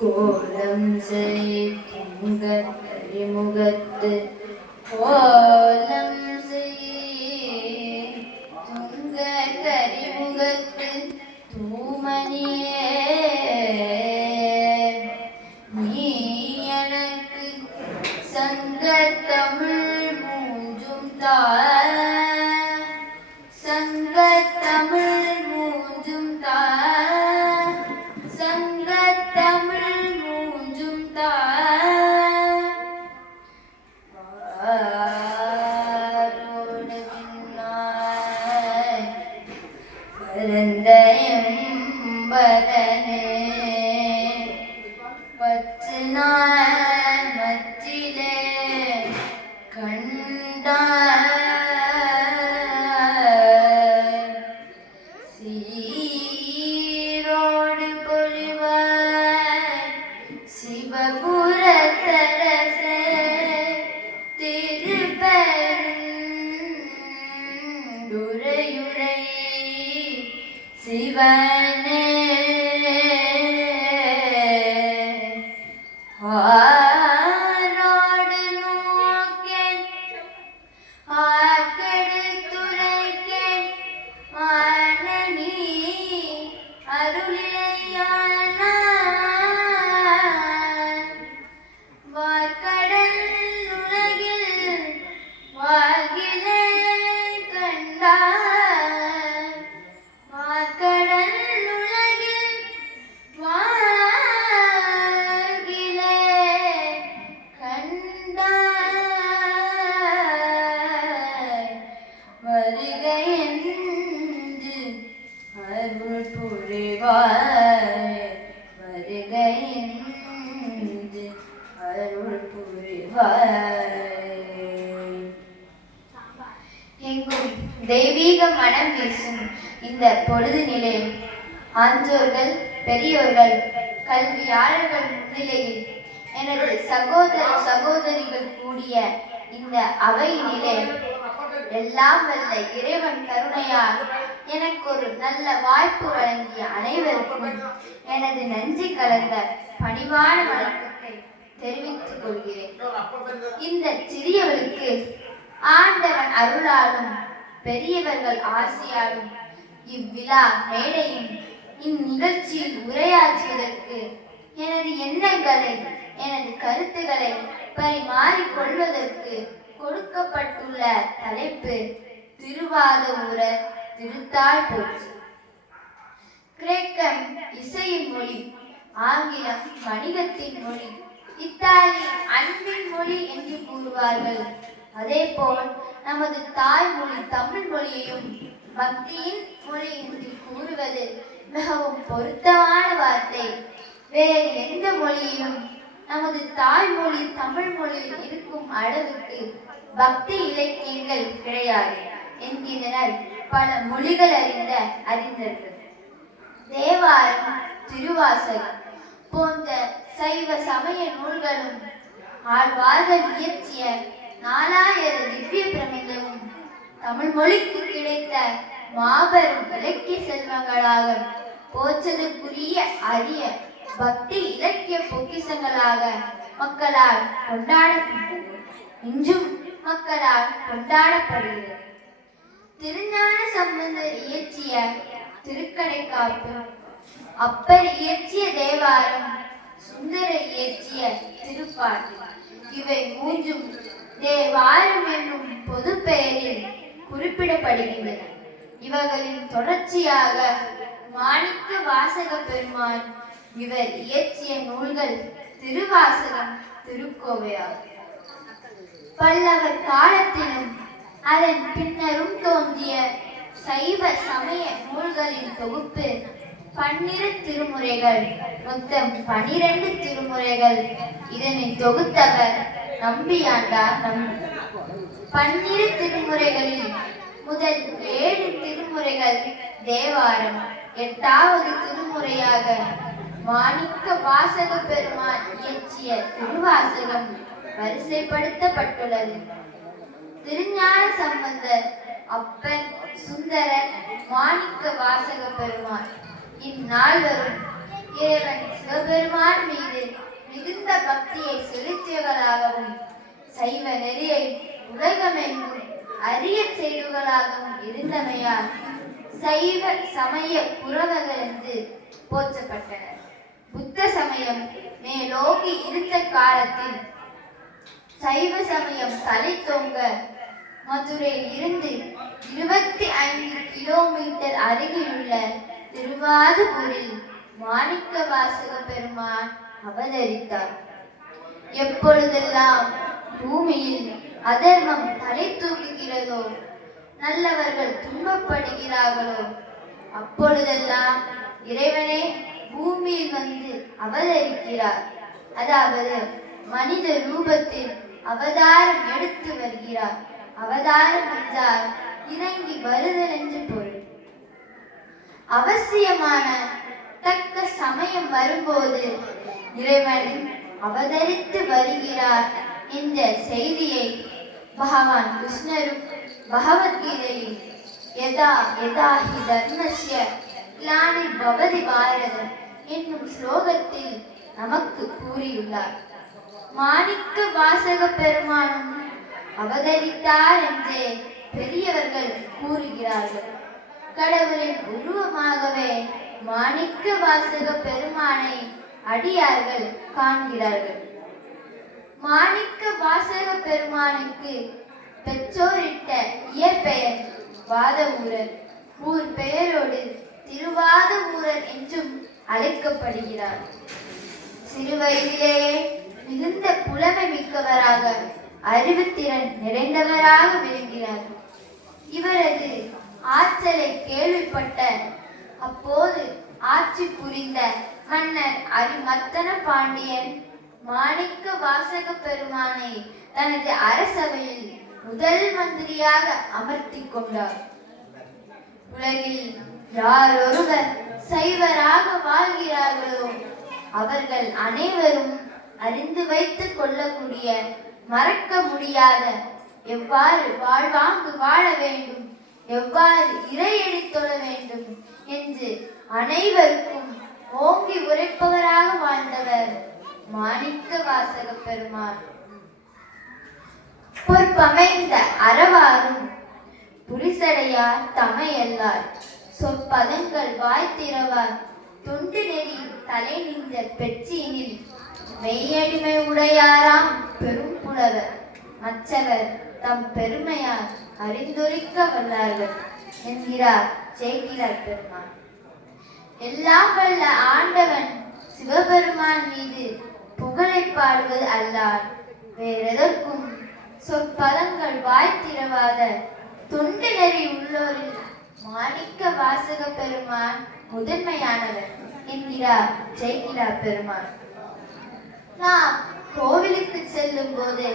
கோலம் செய்துங்க கரிமுகத்து கோலம் செய்துங்க கரிமுகத்து தூமணியே நீ எனக்கு சங்க தமிழ் மூன்றும் சங்க தமிழ் மூன்றும் சங்க தமிழ் மத்திலே கண்டா சீரோடு பொலிவாய் சிவபுரத்தரசே திருப்பெருந்துறையுரை சிவனே எங்கும் தெய்வீக மனம் வீசும் இந்த பொழுதுநிலை ஆன்றோர்கள் பெரியோர்கள் கல்வியாளர்கள் முன்னிலையில் எனது சகோதர சகோதரிகள் கூடிய இந்த அவையினிலே எல்லாம் வல்ல இறைவன் கருணையால் எனக்கு ஒரு நல்ல வாய்ப்பு வழங்கிய அனைவருக்கும் எனது நன்றி கலந்த பணிவான வணக்கத்தை தெரிவித்துக் கொள்கிறேன். இந்த சிறியவர்களுக்கு ஆண்டவன் அருளாலும் பெரியவர்கள் ஆசையாலும் இவ்விழா மேடையும் இந்நிகழ்ச்சியில் உரையாற்றுவதற்கு எனது எண்ணங்களை எனது கருத்துக்களை பரிமாறிக்கொள்வதற்கு கொடுக்கப்பட்டுள்ள தலைப்பு திருவாத ஊரர் திருத்தாள் போற்றி. கிரேக்கம் இசையின் மொழி, ஆங்கிலம் வணிகத்தின் மொழி, இத்தாலி அன்பின் மொழி என்று கூறுவார்கள். அதே போல் நமது தாய்மொழி தமிழ் மொழியையும் பக்தியின் மொழி என்று கூறுவது மிகவும் பொருத்தமான வார்த்தை. வேறு எந்த மொழியிலும் நமது தாய்மொழி தமிழ் மொழியில் இருக்கும் அளவுக்கு பக்தி இலக்கியங்கள் கிடையாது என்கின்றனர் பல மொழிகள் அறிந்த அறிஞர்கள். தேவாரம், திருவாசகம் போன்ற சைவ சமய நூல்களும் ஆழ்வார்கள் இயற்றிய 4000 திவ்ய பிரபந்தமும் தமிழ் மொழிக்கு கிடைத்த மாபெரும் இலக்கிய செல்வங்களாக போற்றலுக்குரிய அரிய பக்தி இலக்கிய பொக்கிஷங்களாக மக்களால் கொண்டாடப்பட்டது. இன்றும் மக்களால் கொண்டாடப்படுகிறது. திருஞான சம்பந்தர் இயற்றிய திருக்கடைக்காப்பு, அப்பர் இயற்றிய தேவாரம், சுந்தரர் இயற்றிய திருப்பாட்டு இவை மூன்றும் தேவாரம் என்னும் பொது பெயரில் குறிப்பிடப்படுகின்றன. இவர்களின் தொடர்ச்சியாக மாணிக்க வாசக பெருமான் இவர் இயற்றிய நூல்கள் திருவாசகம், திருக்கோவையாகும். பல்லவர் காலத்திலும் அதன் பின்னரும் தோன்றிய சைவ சமய நூல்களின் தொகுப்பு 12 திருமுறைகள், மொத்தம் 12 திருமுறைகள். இதனை தொகுத்தவர் நம்பியாண்டார் நம்பி. 12 திருமுறைகளில் முதல் 7 திருமுறைகள் தேவாரம், 8வது திருமுறையாக மாணிக்க வாசக பெருமான் இயற்றிய திருவாசகம் வரிசைப்படுத்தப்பட்டுள்ளது. திருஞான சம்பந்தர், அப்பர், சுந்தரர், மாணிக்க வாசக பெருமான் இந்நால்வரும் இறைவன் சிவபெருமான் மீது மிகுந்த பக்தியை செலுத்தியவர்களாகவும் சைவ நெறியை உலகமெங்கும் அறிய செய்தவர்களாகவும் இருந்தமையால் சைவ சமய புரவர்கள் என்று போற்றப்பட்டனர். புத்த சமயம் மேலோங்கி இருந்த காலத்தில் சைவ சமயம் தலைத்தோங்க மதுரையில் இருந்து 25 கிலோமீட்டர் அருகிலுள்ள திருவாதூரில் மாணிக்க வாசக பெருமான் அவதரித்தார். எப்பொழுதெல்லாம் பூமியில் அதர்மம் தலை தூக்குகிறதோ, நல்லவர்கள் துன்பப்படுகிறார்களோ, அப்பொழுதெல்லாம் இறைவனே பூமியில் வந்து அவதரிக்கிறார். அதாவது மனித ரூபத்தில் அவதாரம் எடுத்து வருகிறார். அவதாரம் என்றால் இறங்கி வருதல் என்று பொருள். அவசியமான தக்க சமயம் வரும்போது இறைவன் அவதரித்து வருகிறார் என்ற செய்தியை பகவான் கிருஷ்ணரும் பகவத்கீதையில் யதா யதா ஹி தர்மஸ்ய கிளானி பவதி பாரதம் என்னும் ஸ்லோகத்தில் நமக்கு கூறியுள்ளார். மாணிக்க வாசக பெருமானும் அவதரித்தார் என்றே பெரியவர்கள் கூறுகிறார்கள். கடவுளின் உருவமாகவே மாணிக்க வாசக பெருமானை அடியார்கள் காண்கிறார்கள். மாணிக்க வாசக பெருமானுக்கு பெற்றோரிட்ட இயற்பெயர் வாதவூரர். ஊர் பெயரோடு திருவாதவூரர் என்றும் அழைக்கப்படுகிறார். சிறு வயதிலேயே மிகுந்த புலமை மிக்கவராக, அறிவுத்திறன் நிறைந்தவராக விளங்கினார். இவரது ஆற்றலை கேள்விப்பட்ட அப்போது ஆட்சி புரிந்த மன்னர் அரிமர்த்தன பாண்டியன் மாணிக்க வாசக பெருமானை தனது அரசவையில் முதல் மந்திரியாக அமர்த்தி கொண்டார். உலகில் யாரொருவர் சைவராக வாழ்கிறார்களோ அவர்கள் அனைவரும் அறிந்து வைத்துக் கொள்ளக்கூடிய, மறக்க முடியாத, எவ்வாறு வாழ்வாங்கு வாழ வேண்டும், எவ்வாறு இறையடி தொழ வேண்டும் என்று அனைவருக்கும் ஓங்கி உரைப்பவராக வாழ்ந்தவர் மாணிக்க வாசக பெருமான். பொற்பமைந்த அறவாரும் புரிசடையார் தமையல்லார், சொற்பதங்கள் வாய்த்திரவார், தொண்டு நெறி தலை நின்ற பெற்றியினில் மெய்யடிமை உடையாராம் பெரும் புலவர், மற்றவர் தம் பெருமையால் அறிந்துரைக்க வல்லார்கள் என்கிறார் சேக்கிழார் பெருமான். எல்லாம் வல்ல ஆண்டவன் சிவபெருமான் மீது புகழை பாடுவது அல்லால் வேறெதற்கும் சொற்பதங்கள் வாய்த்திரவாத தொண்டு நெறி உள்ளோரில் மாணிக்க வாசக பெருமான் முதன்மையானவர் என்கிறார் சேக்கிழார் பெருமான். நாம் கோவிலுக்கு செல்லும் போது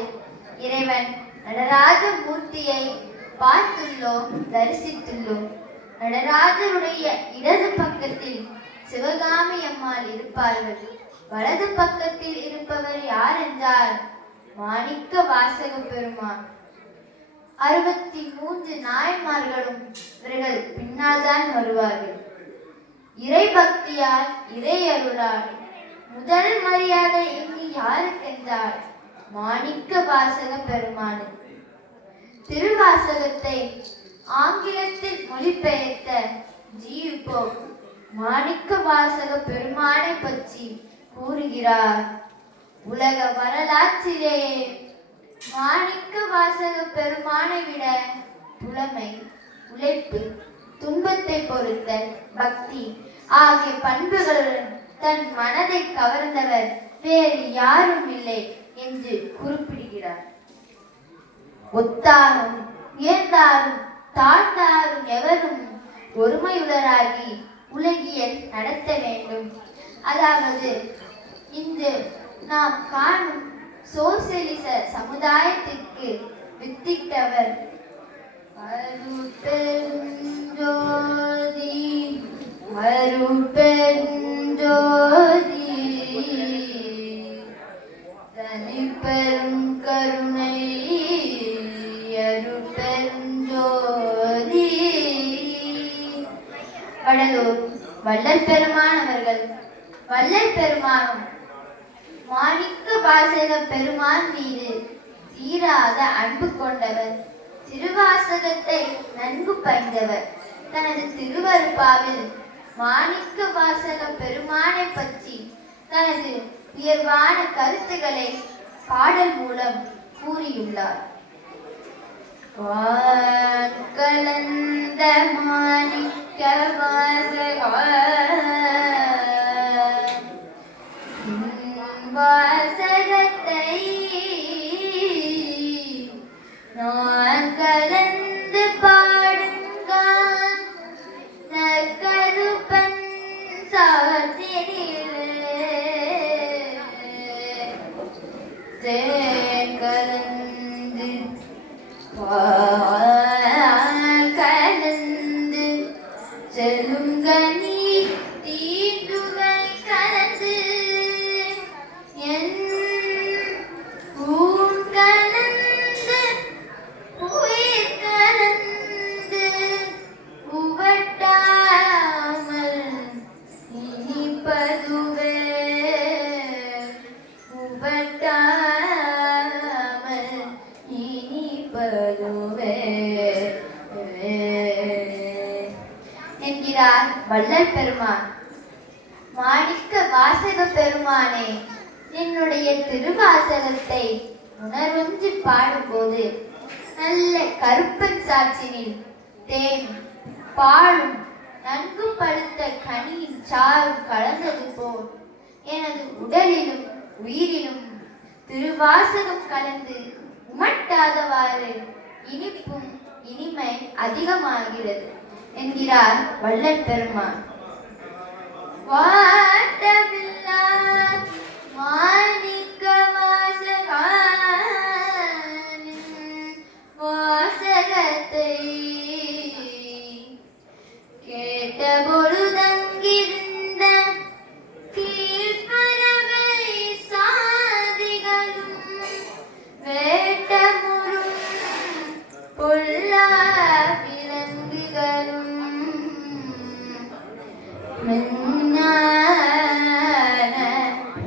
இறைவன் நடராஜ மூர்த்தியை பார்த்துள்ளோம், தரிசித்துள்ளோம். நடராஜருடைய இடது பக்கத்தில் சிவகாமி அம்மாள் இருப்பார்கள். வலது பக்கத்தில் இருப்பவர் யார் என்றால் மாணிக்க வாசக பெருமான். 63 நாயன்மார்களும் இவர்கள் பின்னால்தான் வருவார்கள். இறை பக்தியால், இறை அருளால் முதல் மரியாதை இங்கு யாருக்கென்றால் மாணிக்க வாசக பெருமானு. திருவாசகத்தை ஆங்கிலத்தில் மொழிபெயர்த்த ஜீப்போ மாணிக்க வாசக பெருமானை பற்றி கூறுகிறார். உலக வரலாற்றிலேயே மாணிக்க வாசக பெருமானை விட புலமை, உழைப்பு, துன்பத்தை பொறுத்தல், பக்தி ஆகிய பண்புகளுடன் தன் மனதை கவர்ந்தவர் வேறு யாரும் இல்லை என்று குறிப்பிடுகிறார். ஒத்தாரும் உயர்ந்தாரும் தாழ்ந்தாரும் எவரும் ஒருமையுடராகி உலகியல் நடத்த வேண்டும். அதாவது இன்று நாம் காணும் சோசியலிச சமுதாயத்திற்கு வித்திட்டவர் அருட்பெருஞ்சோதி அருட்பெருஞ்சோதி தனிப்பெரும் கருணை அருட்பெருஞ்சோதி. வடலூர் வள்ளல் பெருமான் அவர்கள். வள்ளல் பெருமானும் மாணிக்க வாசக பெருமான் மீது தீராத அன்பு கொண்டவர். திருவாசகத்தை நன்கு பயின்றவர். தனது திருவருப்பாவில் மாணிக்க வாசக பெருமானை பற்றி தனது உயர்வான கருத்துக்களை பாடல் மூலம் கூறியுள்ளார். கலந்த மாணிக்க வாசகத்தை நான் கலந்து பாடுங்கான் நற்கருப்பன் சாத்தினிலே கலந்து கலந்து செலுங்கனி தீண்டுவை கலந்து என் ஊன் கலந்து உயிர் கலந்து உவட்டாமல் இனிப்பதுவே உவட்டாமல் இனிப்பதுவே என்கிறார் வள்ளல் பெருமான். மாணிக்க வாசக பெருமானே, என்னுடைய திருவாசகத்தை உணர்வொன்றி பாடும்போது நல்ல கருப்பன் சாற்றினில் தேன் பாலும் நன்கு பழுத்த கனியின் சாரும் கலந்தது போல் எனது உடலிலும் உயிரிலும் திருவாசகம் கலந்து உமட்டாதவாறு இனிப்பும் இனிமை அதிகமாகிறது என்கிறார் வள்ளல் பெருமான். வாட்டமில்லா மாணிக்க வாசகத்தை கேட்ட பொழுதங்கிருந்த கீழ்பறவை சாதிகளும் வேட்டமுறும் பொல்லா விலங்குகளும்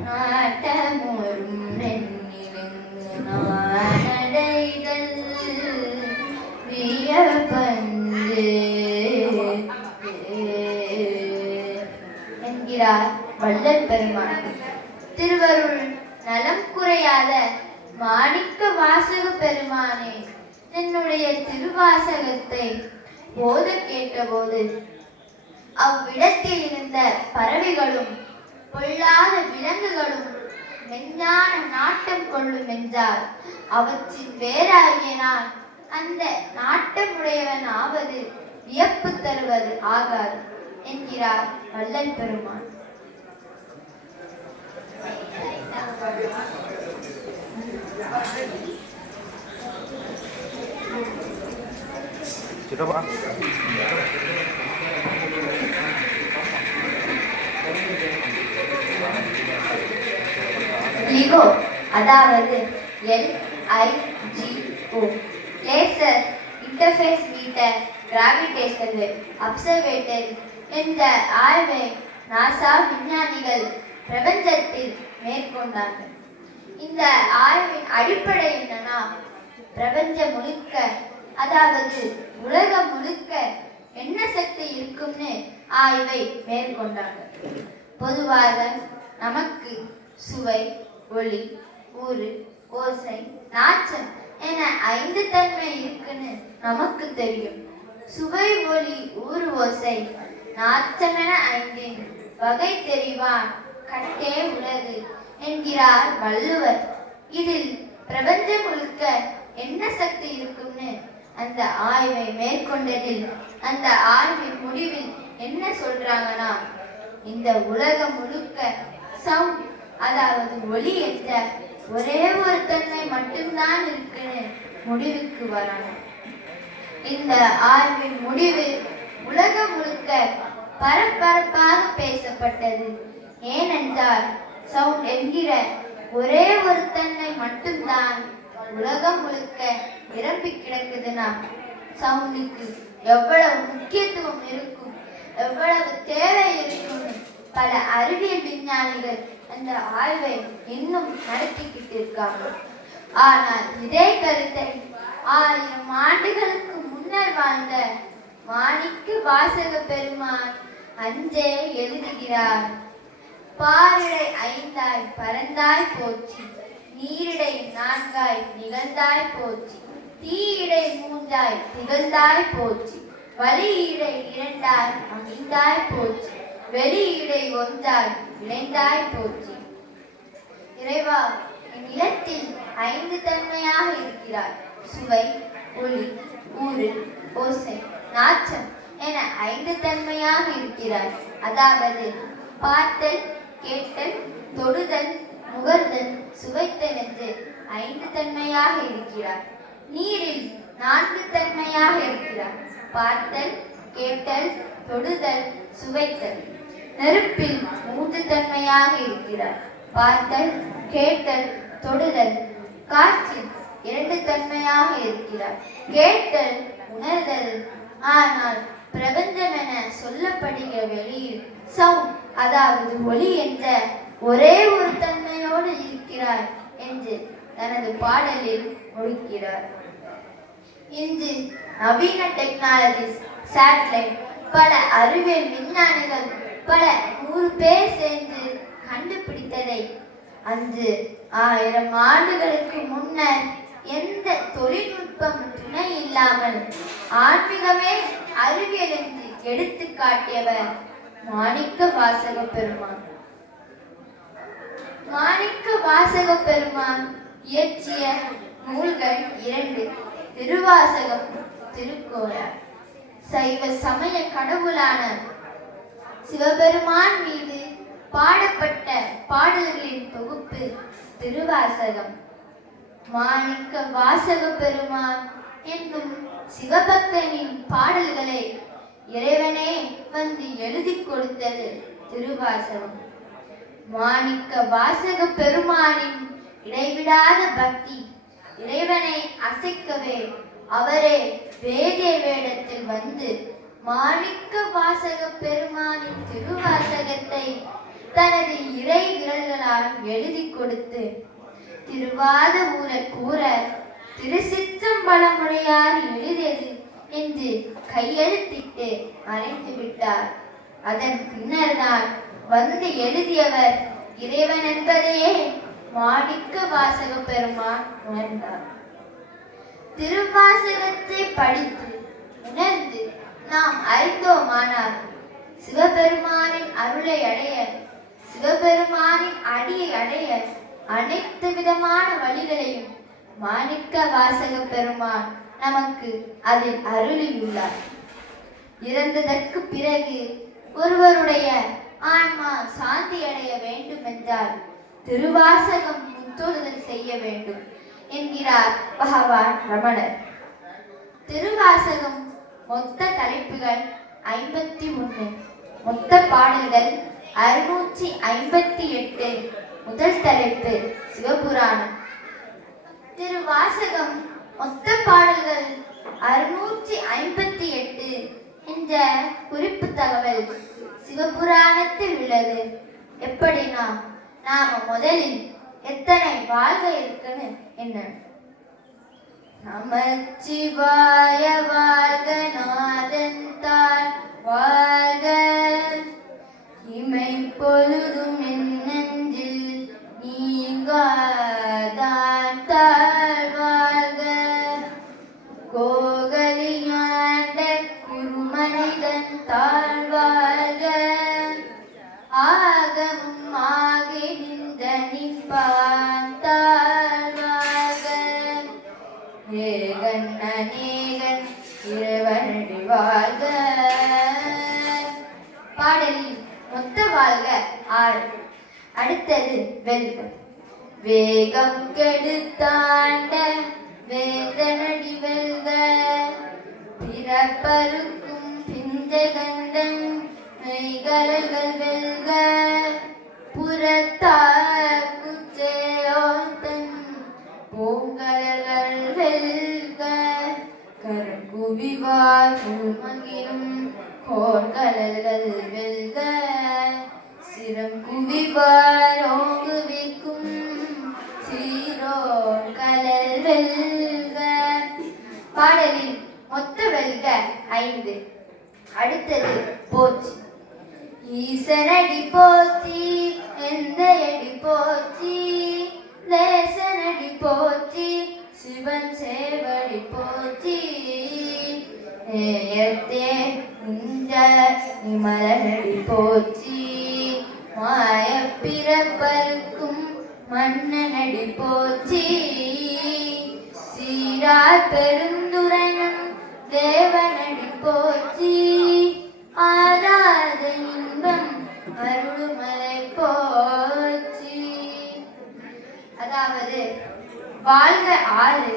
நாட்டமுறும் நெண்ணிலங்கு நானடைதல் வியப்பந்து என்கிறார் வள்ளல் பெருமான். திருவருள் நலம் குறையாத மாணிக்க வாசக பெருமானே, என்னுடைய திருவாசகத்தை போத கேட்டபோது அவ்விடத்தில் இருந்த பறவைகளும் பொல்லாத விலங்குகளும் மெஞ்ஞான நாட்டம் கொள்ளும் என்றால் அவற்றின் வேறாகிய நான் அந்த நாட்டமுடையவன் ஆவது வியப்பு தருவது ஆகாது என்கிறார் வள்ளல் பெருமான். LIGO அதாவது LIGO laser interferometer gravitational wave observatory என்ற ஆய்வை நாசா விஞ்ஞானிகள் பிரபஞ்சத்தில் மேற்கொண்டார்கள். இந்த ஆய்வின் அடிப்படை என்னன்னா, பிரபஞ்சம் முழுக்க அதாவது உலகம் முழுக்க என்ன சக்தி இருக்கும்னு ஆய்வை மேற்கொண்டார்கள். பொதுவாக நமக்கு சுவை, ஒளி, ஊறு, ஓசை, நாச்சம் என 5 தன்மை இருக்குன்னு நமக்கு தெரியும். சுவை, ஒளி, ஊறு, ஓசை நாச்சமென ஐந்தின் வகை தெரிவான் கட்டே உலகு என்கிறார் வள்ளுவர். இதில் பிரபஞ்சம் முழுக்க என்ன சக்தி இருக்கும்னு அந்த ஆய்வை மேற்கொண்டதில் அந்த ஆய்வின் முடிவில் என்ன சொல்றாங்கன்னா, இந்த உலகம் முழுக்க சவுண்ட், அதாவது ஒலி என்ற ஒரே ஒரு தன்மை மட்டும்தான் இருக்குன்னு முடிவுக்கு வரணும். இந்த ஆய்வின் முடிவு உலகம் முழுக்க பரபரப்பாக பேசப்பட்டது. ஏனென்றால் சவுண்ட் என்கிற ஒரே ஒரு தன்மை மட்டும்தான் உலகம் முழுக்க நிரம்பி கிடக்குதுன்னா சவுண்டுக்கு எவ்வளவு முக்கியத்துவம் இருக்கும், எவ்வளவு தேவை இருக்கும் பல அறிவியல் விஞ்ஞானிகள் அந்த ஆய்வை இன்னும் நடத்திக்கிட்டு இருக்காங்க. ஆனால் இதே கருத்தை 1000 ஆண்டுகளுக்கு முன்னர் வாழ்ந்த மாணிக்க வாசக பெருமான் அஞ்சே எழுதுகிறார். பாரிடை 5ஆய் பறந்தாய் போற்றி, நீரிடை 4ஆய் நிகழ்ந்தாய் போற்றி, தீயிடை 3ஆய் திகழ்ந்தாய் போற்றி, வழியிடை 2ஆய் அமிழ்ந்தாய் போற்றி, வெளியிடை 1ஆய் விளைந்தாய் போற்றி. இறைவா, இந்நிலத்தில் 5 தன்மையாக இருக்கிறாய். சுவை, ஒளி, ஊறு, ஓசை, நாச்சம் என 5 தன்மையாக இருக்கிறாய். அதாவது பார்த்தல், கேட்டல், தொடுதல், முகர்தல், சுவைத்தல் என்று 5 தன்மையாக இருக்கிறார். நீரில் 4 தன்மையாக இருக்கிறார். பார்த்தல், கேட்டல், தொடுதல், சுவைத்தல். நெருப்பில் 3 தன்மையாக இருக்கிறார். பார்த்தல், கேட்டல், தொடுதல். காற்றில் 2 தன்மையாக இருக்கிறார். கேட்டல், உணர்தல். ஆனால் பிரபஞ்சம் என சொல்லப்படுகிற வெளியில் சவுண்ட், அதாவது ஒலி என்ற ஒரே ஒரு தன்மையோடு இருக்கிறார் என்று தனது பாடலில் முடிக்கிறார். இன்று நவீன டெக்னாலஜிஸ், சேட்டலைட், பல அறிவியல் விஞ்ஞானிகள் பல 100 பேர் சேர்ந்து கண்டுபிடித்ததை அன்று 1000 ஆண்டுகளுக்கு முன்னர் எந்த தொழில்நுட்பம் துணை இல்லாமல் ஆன்மீகமே அறிவியல் என்று எடுத்து காட்டியவர் மாணிக்க வாசக பெருமான். மாணிக்க வாசக பெருமான் இயற்றிய நூல்கள் 2: திருவாசகம், திருக்கோளார். சைவ சமய கடவுளான சிவபெருமான் மீது பாடப்பட்ட பாடல்களின் தொகுப்பு திருவாசகம். மாணிக்க வாசக பெருமான் என்னும் சிவபக்தனின் பாடல்களை இறைவனே வந்து எழுதி கொடுத்தது திருவாசகம். மாணிக்க வாசக பெருமானின் இடைவிடாத பக்தி இறைவனை அசைக்கவே அவரே வேதிய வேடத்தில் வந்து மாணிக்க வாசக பெருமானின் திருவாசகத்தை தனது இறை விரல்களால் எழுதி கொடுத்து திருவாத ஊரர் கூற திருச்சிற்றம்பலமுடையார் எழுதியது என்று கையெழுத்திட்டு மறைத்து விட்டார். அதன் பின்னர்தான் வந்து எழுதியவர் இறைவன் என்பதையே மாணிக்க வாசக பெருமான் உணர்ந்தார். திருவாசகத்தை படித்து உணர்ந்து நாம் அறிந்தோமானால் சிவபெருமானின் அருளை அடைய, சிவபெருமானின் அடியை அடைய அனைத்து விதமான வழிகளையும் மாணிக்க வாசக பெருமான் நமக்கு அதில் அருளியுள்ளார். இறந்ததற்கு பிறகு ஒருவருடைய ஆன்மா சாந்தி அடைய வேண்டும் என்றால் திருவாசகம் முத்தொழுதல் செய்ய வேண்டும் என்கிறார் பகவான் ரமணர். திருவாசகம் மொத்த தலைப்புகள் 51, மொத்த பாடல்கள் 658. முதல் தலைப்பு சிவபுராணம். திருவாசகம் மொத்த பாடல்கள் 658 என்ற குறிப்பு தகவல் சிவபுராணத்தில் உள்ளது. எப்படின்னா, நாம முதலில் எத்தனை வாழ்க இருக்குன்னு என்ன? நமச்சிவாய வாழ்க, நாதன் தாள் வாழ்க, இமை பொழுதும் என் நெஞ்சில் நீங்காதான் தாழ் வாழ்க, கோகலியாண்ட குருமனிதன் தாழ் வாழ்க, ஆறு. அடுத்தது வெல்க. வேகம் கெடுத்தாண்ட வேந்தனடி வெல்க. பிறப்பருக்கும் பிஞ்சகந்தன் மெய்கலல்கள் வெல்க. புறத்தார் குச்சேயோத்தன் பூங்கலல்கள் வெல்க. கருங்குவிவார் மகிழும் கோன்கலல்கள் வெல்க. சிறங்குவிவார் ஓங்குவிக்கும் சீரோன் கலல் வெல்க. பாடலில் மொத்த வெல்க 5. அடுத்தது போற்றி. ஈசனடி போற்றி எந்தையடி போற்றி. தேசனடி போற்றி சிவன் சேவடி போற்றி. நேயத்தே நின்ற நிமலனடி போற்றி. மாய பிறப்பருக்கும் மன்னனடி போற்றி. சீரார் பெருந்துரையும் தேவனடி போற்றி. ஆராத இன்பம் அருள்மலை போற்றி. அதாவது வாழ்க 6,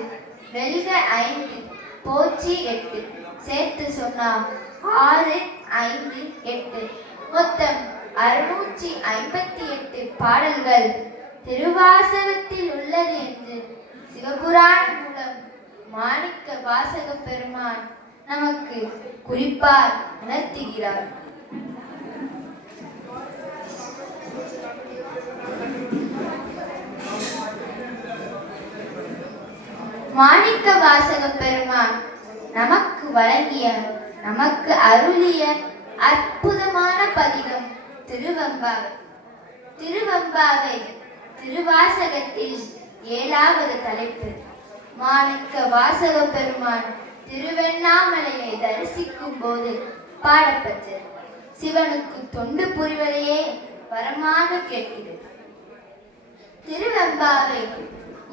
வெல்க 5, போற்றி 8. சேர்த்து சொன்னா 6, 5, 8 மொத்தம் 658 பாடல்கள் திருவாசகத்தில் உள்ளது என்று சிவபுராணம் மூலம் மாணிக்க வாசக பெருமான் நமக்கு குறிப்பார் உணர்த்துகிறார். மாணிக்க வாசக பெருமான் நமக்கு வழங்கிய நமக்கு அருளிய அற்புதமான பதிகம் திருவெம்பாவை. திருவெம்பாவை திருவாசகத்தில் 7வது தலைப்பு. மாணிக்க வாசக பெருமான் திருவெண்ணாமலையை தரிசிக்கும் போது பாடப்பட்டது. சிவனுக்கு தொண்டு புரிவதையே வரமாக கேட்கிறது. திருவெம்பாவை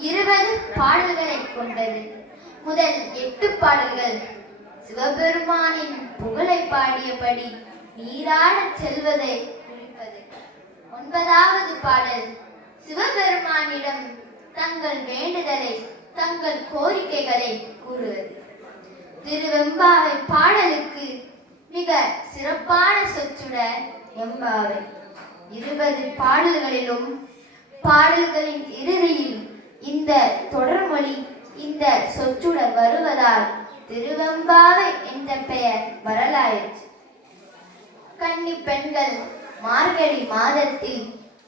20 பாடல்களை கொண்டது. முதல் 8 பாடல்கள் சிவபெருமானின் புகழை பாடியபடி நீராடச் செல்வதை குறிப்பது. 9வது பாடல் சிவபெருமானிடம் தங்கள் வேண்டுதலை தங்கள் கோரிக்கைகளை கூறுவது. திருவெம்பாவை பாடலுக்கு மிக சிறப்பான சொச்சுடர் எம்பாவை. 20 பாடல்களிலும் பாடல்களின் இறுதியில் இந்த தொடர்மொழி இந்த சொச்சுடர் வருவதால் திருவெம்பாவை என்ற பெயர் வரலாயிற்று. கன்னி பெண்கள் மார்கழி மாதத்தில்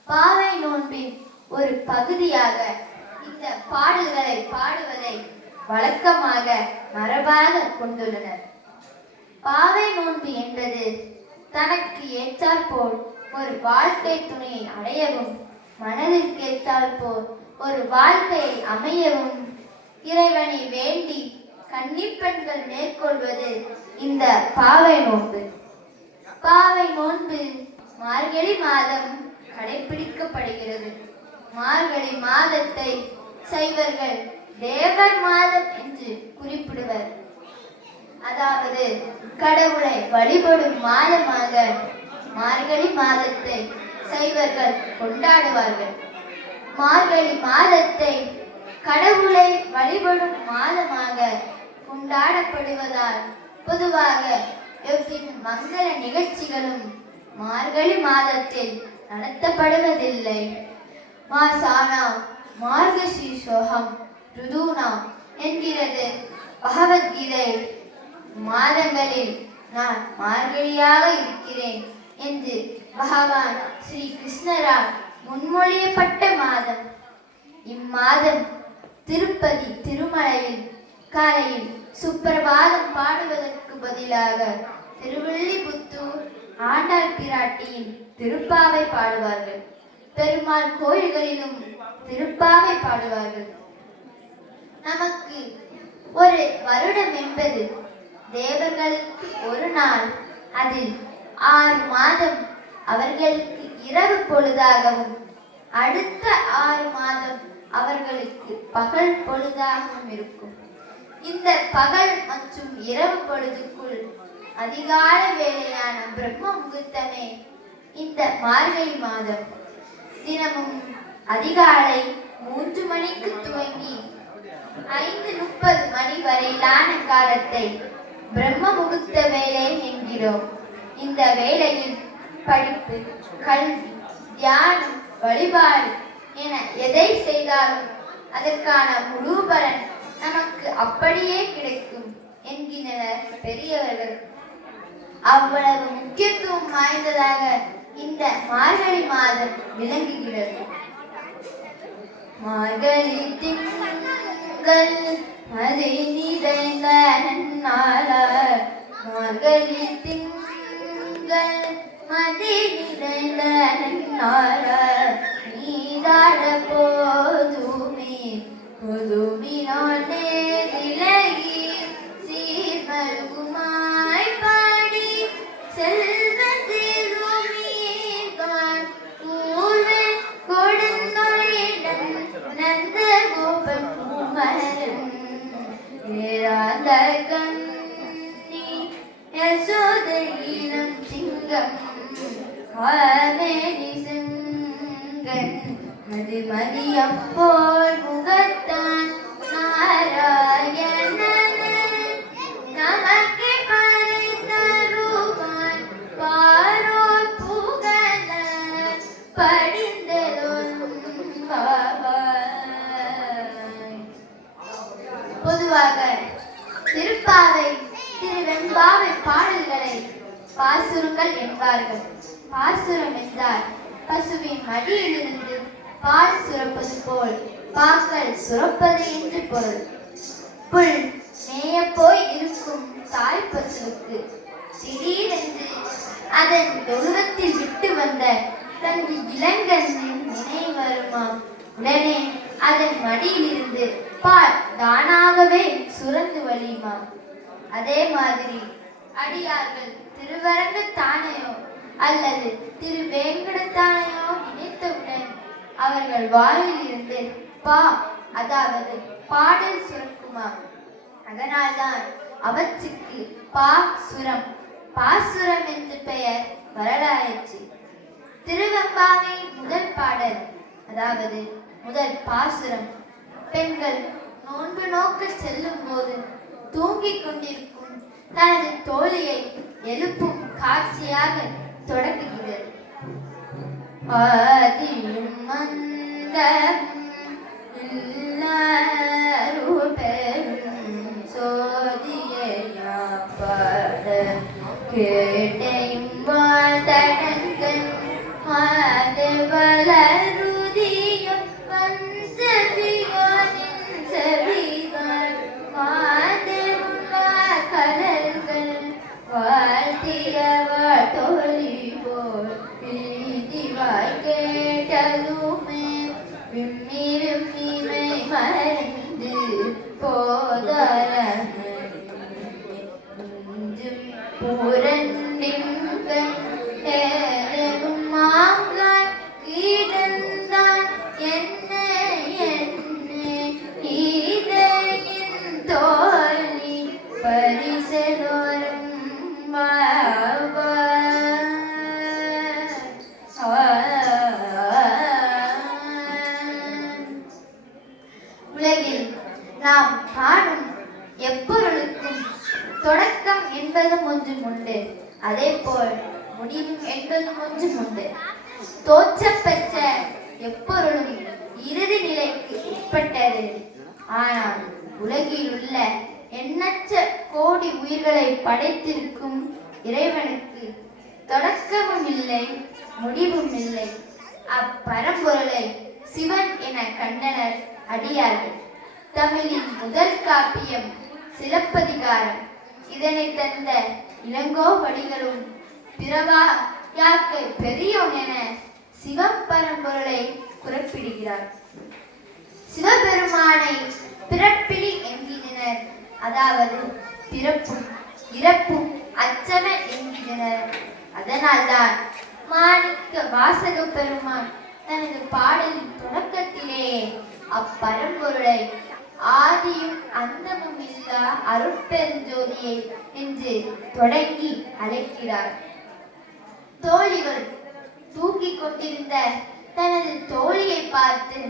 பாவை நோன்பின் ஒரு பகுதியாக இந்த பாடல்களை பாடுவதை வழக்கமாக மரபாக கொண்டுள்ளனர். பாவை நோன்பு என்பது தனக்கு ஏற்றாற்போல் ஒரு வாழ்க்கை துணையை அடையவும் மனதிற்கு ஏற்றாற்போல் ஒரு வாழ்க்கையை அமையவும் இறைவனை வேண்டி கன்னிப்பெண்கள் மேற்கொள்வது இந்த பாவை நோன்பு. பாவை நோன்பு மார்கழி மாதம் கடைபிடிக்கப்படுகிறது. மார்கழி மாதத்தை சைவர்கள் தேவர் மாதம் என்று குறிப்பிடுவர். அதாவது கடவுளை வழிபடும் மாதமாக மார்கழி மாதத்தை சைவர்கள் கொண்டாடுவார்கள். மார்கழி மாதத்தை கடவுளை வழிபடும் மாதமாக கொண்டாடப்படுவதால் பொதுவாக எவ்வித மங்கள நிகழ்ச்சிகளும் மார்கழி மாதத்தில் நடத்தப்படுவதில்லை. மாசானா மார்கசீர்ஷோகம் ருதுனா என்கிறது பகவத்கீதை. மாதங்களில் நான் மார்கழியாக இருக்கிறேன் என்று பகவான் ஸ்ரீ கிருஷ்ணரால் முன்மொழியப்பட்ட மாதம். இம்மாதம் திருப்பதி திருமலையில் காலையில் சுப்பிரபாதம் பாடுவதற்கு பதிலாக திருவில்லிபுத்தூர் ஆண்டாள் பிராட்டியின் திருப்பாவை பாடுவார்கள். பெருமாள் கோயில்களிலும் திருப்பாவை பாடுவார்கள். நமக்கு ஒரு வருடம் என்பது தேவர்களுக்கு ஒரு நாள். அதில் 6 மாதம் அவர்களுக்கு இரவு பொழுதாகவும் அடுத்த 6 மாதம் அவர்களுக்கு பகல் பொழுதாகவும் இருக்கும். இந்த பகல் மற்றும் இரவு பொழுதுக்குள் அதிகாலை வேளையான பிரம்ம முகூர்த்தமே இந்த மார்கழி மாதம் தினமும் அதிகாலை 3 மணிக்கு துவங்கி 5:30 மணி வரையிலான காலத்தை பிரம்ம முகூர்த்த வேலை என்கிறோம். இந்த வேளையில் படிப்பு, கல்வி, தியானம், வழிபாடு என எதை செய்தாலும் அதற்கான முழு பலன் நமக்கு அப்படியே கிடைக்கும் என்கின்றனர் பெரியவர்கள். அவ்வளவு முக்கியத்துவம் வாய்ந்ததாக இந்த மார்கழி மாதம் விளங்குகிறது. மார்கழி திங்கள் மதி நிறைந்த நன்னாளார், மார்கழி திங்கள் மதி நிறைந்த நன்னாளார், நீராட போதுமே பொதுவினாலே விலகி சீர்மல்குமாய் பாடி செல்வத்திருமீர்கான் கூவன் கொடுந்தொழிடன் நந்த கோபன் குமரன் ஏராந்த கண்ணி யசோதையினம் சிங்கம் காவேரி செங்கன் அது மதியப்போல் முகத்தான் நாராயணன் நமக்கு பரிந்தருவான் பாரோர் புகழ படிந்ததொன்பாவாய். பொதுவாக திருப்பாவை, திருவெண்பாவை பாடல்களை பாசுரங்கள் என்பார்கள். பாசுரம் என்றால் பசுவின் மடியிலிருந்து பால் சுரப்பது போல் பாக்கள் சுரப்பது என்று பொருள். புல் மேய போய் இருக்கும் தாய் பசுவுக்கு திடீரென்று அதன் தொழுவத்தில் விட்டு வந்த தன் இளங்கன்றின் நினைவு வருமாம். உடனே அதன் மடியிலிருந்து பால் தானாகவே சுரந்து வழியுமாம். அதே மாதிரி அடியார்கள் திருவரங்கத்தானையோ அல்லது திருவேங்கடத்தானையோ நினைத்தவுடன் அவர்கள் வாயில் இருந்து பா, அதாவது பாடல் சுரக்குமாம். அதனால்தான் அவற்றுக்கு பாசுரம், பாசுரம் என்று பெயர் வரலாயிற்று. திருவெம்பாவை முதல் பாடல், அதாவது முதல் பாசுரம், பெண்கள் நோன்பு நோக்க செல்லும் போது தூங்கிக் கொண்டிருக்கும் தனது தோழியை எழுப்பும் காட்சியாக தொடங்குகிறது. ஆதியும் மந்தமும் இல்லாரும் பெரும் சோதியையாம் பாட கேட்டையும் வாழ்தடங்கள் மாதவளருதியும் பஞ்சவியோனின் செவிகள் மாதவுள்ள கடல்கள் வாழ்த்தியவள் தோழி போல் வீதிவாய் கேட்டலுமே விம்மி விம்மிமை மறந்து போதர பூரண்டின்கள் ஏறும் மாங்காய் கீழந்தான் என்ன என்ன ஈதையின் தோழி பரிசலோரும் உலகில் நாம் காணும் எப்பொருளுக்கும் தொடக்கம் என்பதும் ஒன்றும் உண்டு, அதே போல் முடிவும் என்பதும் ஒன்றும் உண்டு. தோற்றம் பெற்ற எப்பொருளும் இறுதி நிலைக்கு உட்பட்டது. ஆனால் உலகில் உள்ள எண்ணற்ற கோடி உயிர்களை படைத்திருக்கும் இறைவனுக்கு தொடக்கமும் இல்லை, முடிவும் இல்லை. அப்பரம்பொருளை சிவன் என கண்டனர் அடியார்கள். தமிழின் முதல் காப்பியம் சிலப்பதிகாரம். இதனை தந்த இளங்கோவடிகளும் பிறவா யாக்கை பெரியோன் என சிவபரம்பொருளை குறிப்பிடுகிறார். சிவபெருமானை பிறப்பிலி என்கின்றனர், அதாவது பிறப்பும் இறப்பும் அச்சமன் என்கின்றனர். அதனால்தான் மாணிக்க வாசக பெருமான் தனது பாடலின் தொடக்கத்திலேயே அப்பரம்பொருளை ஆதியும் அந்தமும் இல்லா அருட்பெருஞ்சோதியை என்று தொடங்கி அழைக்கிறார். தோழிகள் தூக்கிக் கொண்டிருந்த தனது தோழியை பார்த்து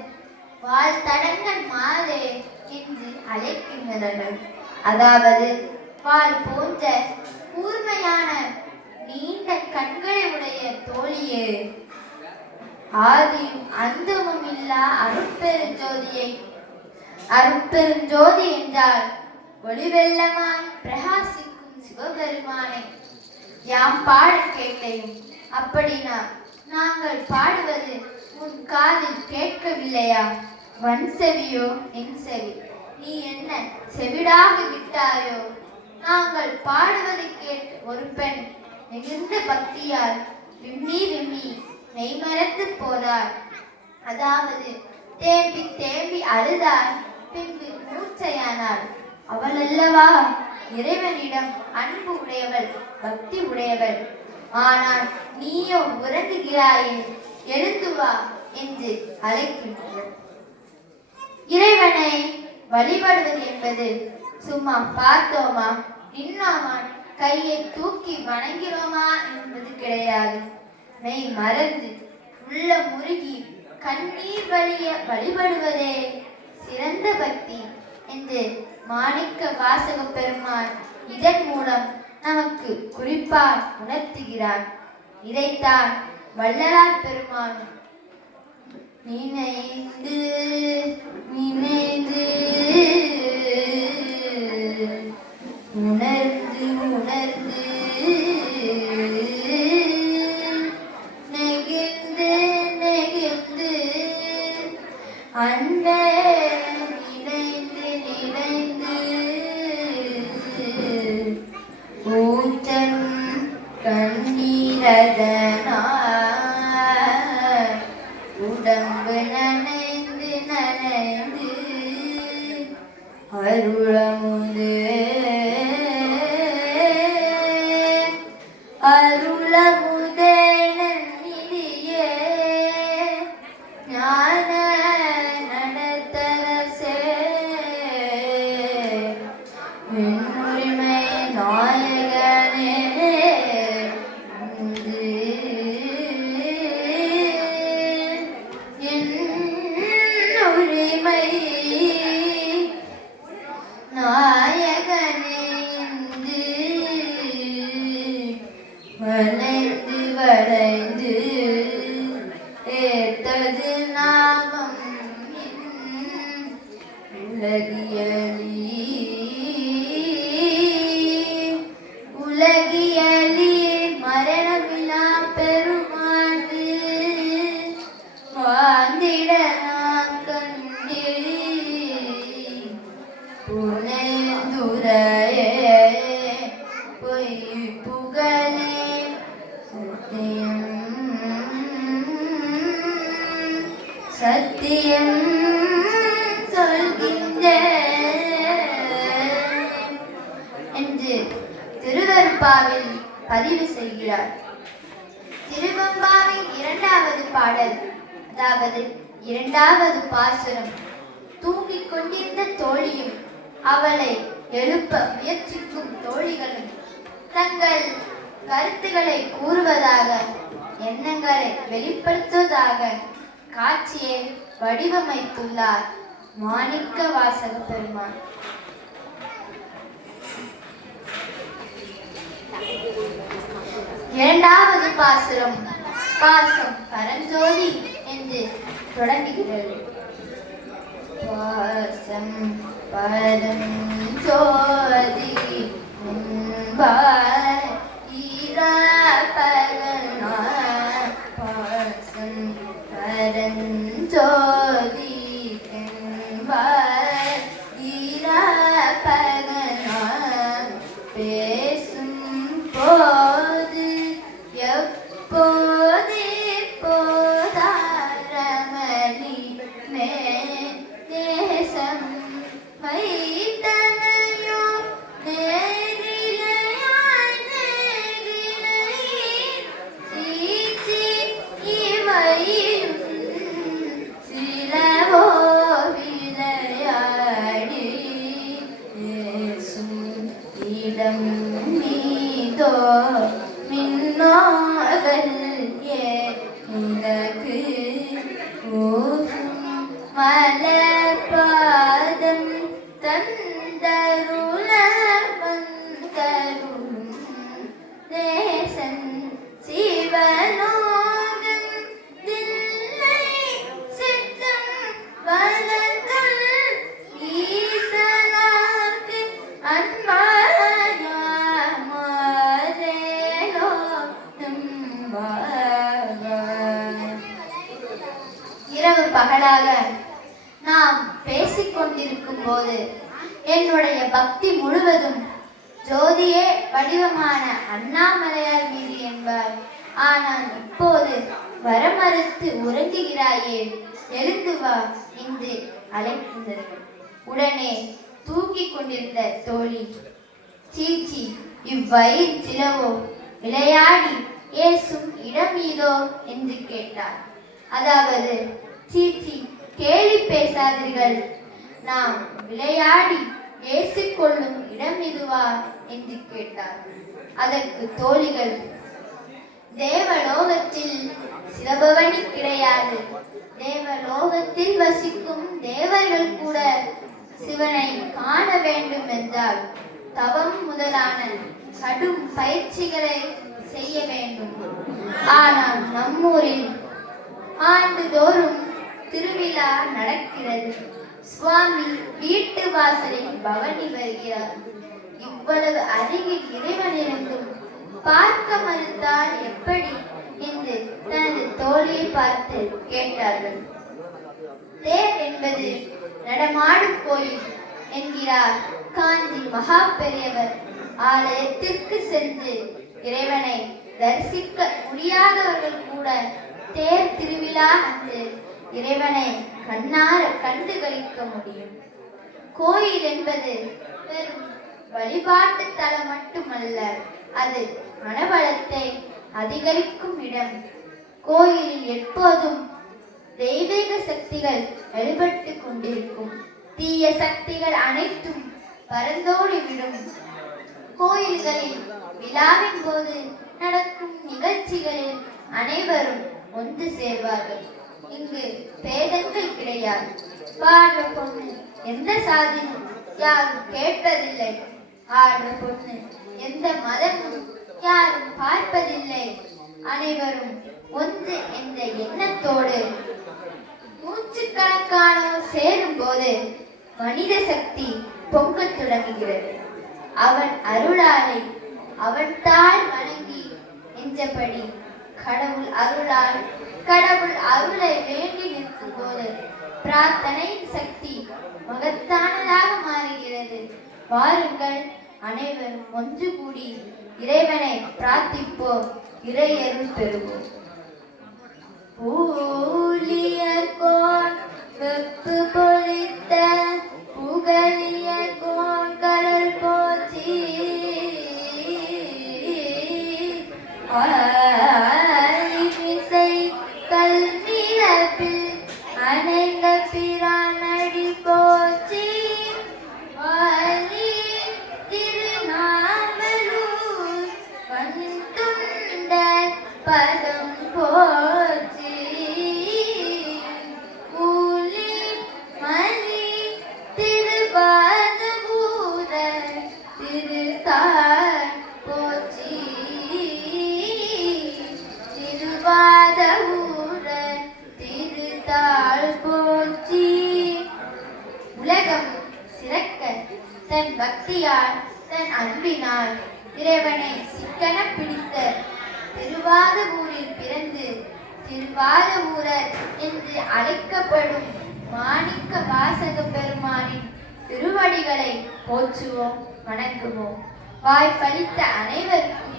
வாள் தடங்கள் மாதே என்று அழைக்கின்றனர். அதாவது வாள் போன்ற கூர்மையான நீண்ட கண்களை உடைய தோழியே, ஆதியும் அந்தமும் இல்லா அருட்பெருஞ்சோதி என்றால் ஒளிவெள்ளமாய் பிரகாசிக்கும் சிவபெருமானை யாம் பாட கேட்டையும். அப்படின்னா நாங்கள் பாடுவது உன் காதில் கேட்கவில்லையா? வன் செவியோ என் செவி, நீ என்ன செவிடாக விட்டாயோ? நாங்கள் பாடுவதை கேட்டு ஒரு பெண் மிகுந்த பக்தியால் விம்மி விம்மி மெய்மறந்து போதார். அதாவது தேம்பி தேம்பி அழுதார், பின்பு மூர்ச்சையானாள். அவள் அல்லவா இறைவனிடம் அன்பு உடையவள், பக்தி உடையவள். ஆனால் நீயோ உறங்குகிறாயே, எழுந்து வா என்று அழைக்கின்றனர். இறைவனை வழிபடுவது என்பது சும்மா பார்த்தோமா, நின்னோமா, கையை தூக்கி வணங்கிறோமா என்பது கிடையாது. மெய் மறந்து உள்ள முருகி கண்ணீர் வழிய வழிபடுவதே சிறந்த பக்தி என்று மாணிக்க வாசக பெருமான் இதன் மூலம் நமக்கு குறிப்பாக உணர்த்துகிறார். இதைத்தான் வள்ளலார் பெருமான் நினைந்து நினைந்து உணர்ந்து உணர்ந்து நெகிழ்ந்து நெகிழ்ந்து அன்பே நினைந்து நினைந்து ஊற்றன் கண்ணீரதனார் உடம்பு நனைந்து நனைந்து அருளமுதே அருளமுதே நன்னிதியே ஞான நடத்தரசே என்னுரிமை நாயகனே என்னுரிமை நாயகனே வளைந்து வளைந்து ஏத்தது நாமம் உலகியலி உலகியலி மரணமில்லா பெருமாண்டு வாழ்ந்திட நாம் கண்டு புனைந்துரையே பொய் புகழே சத்தியம் சொல்கின்ற என்று திருவெறுப்பாவில் பதிவு செய்கிறார். திருவெம்பாவின் இரண்டாவது பாடல், அதாவது இரண்டாவது பாசுரம், தூங்கிக் கொண்டிருந்த தோழியும் அவளை எழுப்ப முயற்சிக்கும் தோழிகளும் தங்கள் கருத்துக்களை கூறுவதாக, எண்ணங்களை வெளிப்படுத்துவதாக காட்சியை வடிவமைத்துள்ளார் மாணிக்க வாசக பெருமான். இரண்டாவது பாசுரம் பாசம் பரஞ்சோதி என்று தொடங்குகிறது. பாசம் பரஞ்சோதி பாசம் பரஞ்சோதி பேசும் போது எப்போது போதாரமணி மே தேசம் வைத்தனையோ நேரிலையாய் நேரிலை சீச்சி இவையும் சீ எனக்கு ஓசும் மலர்பாதம் தந்தருள வந்தருளும் தேசன் சிவலோகம் தில்லை சித்தம் வளர்த்துள் ஈசனார்க்கு அன்பாயாமதேலோ இரவு பகலாக நாம் பேசிக்கொண்டிருக்கும் போது என்னுடைய பக்தி முழுவதும் ஜோதியே வடிவமான அண்ணாமலையார் மீது என்பார். ஆனால் இப்போது வரமறுத்து உறங்குகிறாயே, எழுந்து வா என்று அழைக்கின்றது. உடனே தூங்கிக் கொண்டிருந்த தோழி, சீச்சி, இவ்வயிர் சிலவோ விளையாடி ஏசும் இடம் இதோ என்று கேட்டார். அதாவது, சீச்சி, கேலி பேசாதீர்கள், நாம் விளையாடி ஏசிக்கொள்ளும் இடம் இதுவா என்று கேட்டார். அதற்கு தோழிகள், தேவலோகத்தில் சிலபவனி கிடையாது, தேவலோகத்தில் வசிக்கும் தேவர்கள் கூட சிவனை காண வேண்டும் என்றால் தவம் முதலான கடும் பயிற்சிகளை செய்ய வேண்டும். ஆனால் நம்மூரில் ஆண்டுதோறும் திருவிழா நடக்கிறது. சுவாமி வீட்டு வாசலில் பவனி வருகிறார். இவ்வளவு அருகில் இறைவன் இருந்தும் பார்க்க மறுத்தால் எப்படி என்று தனது தோழியை பார்த்து கேட்டார்கள். தேர் என்பது நடமாடும் கோயில் என்கிறார் காஞ்சி மகா பெரியவர். ஆலயத்திற்கு சென்று இறைவனை தரிசிக்க முடியாதவர்கள் கூட தேர் திருவிழா அன்று இறைவனை கண்ணார கண்டு களிக்க முடியும். கோயில் என்பது வெறும் வழிபாட்டு தலம் மட்டுமல்ல, அது மனவளத்தை அதிகரிக்கும் இடம். கோயிலில் எப்போதும் தெய்வீக சக்திகள் வழிபட்டு கொண்டிருக்கும். தீய சக்திகள் அனைத்தும் பறந்தோடி விடும். கோயில்களில் விழாவின் போது நடக்கும் நிகழ்ச்சிகளில் அனைவரும் ஒன்று சேர்வார்கள். இங்கு பேதங்கள் கிடையாது. பாடுற பொண்ணு எந்த சாதியும் யாரும் கேட்பதில்லை. ஆடுற பொண்ணு எந்த மதமும் யாரும் பார்ப்பதில்லை. அனைவரும் ஒன்று என்ற எண்ணத்தோடு நூற்றுக்கணக்கானோர் சேரும் போது மனித சக்தி பொங்கத் தொடங்குகிறது. அவன் அருளாலை அவன் தாள் வணங்கி என்றபடி கடவுள் அருளை வேண்டி நிற்கும் போது பிரார்த்தனையின் சக்தி மகத்தானதாக மாறுகிறது. வாருங்கள், அனைவரும் ஒன்று கூடி இறைவனை பிரார்த்திப்போம், இறையருள் பெறுவோம். பூலியர்கோன் வெப்பு பொழித்த புகழியர்கோன் கடல் போற்றி கல்நிலப்பில் அனைந்த பிரானடி போற்றி வாலி திருநாவலூர் வந்துண்ட பதம் போற்றி ஊலி மலி திருவாதபூர திருத்தாள் போற்றி திருவாதபூர திருத்தாள் போற்றி. உலகம் சிறக்க தன் பக்தியால் தன் அன்பினால் இறைவனை சிக்கன பிடித்த திருவாதவூரில் பிறந்து திருவாதவூரர் என்று அழைக்கப்படும் மாணிக்க வாசக பெருமானின் திருவடிகளை போற்றுவோம், வணங்குவோம். வாய்ப்பளித்த அனைவருக்கும்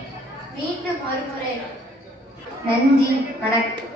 மீண்டும் ஒருமுறை நன்றி, வணக்கம்.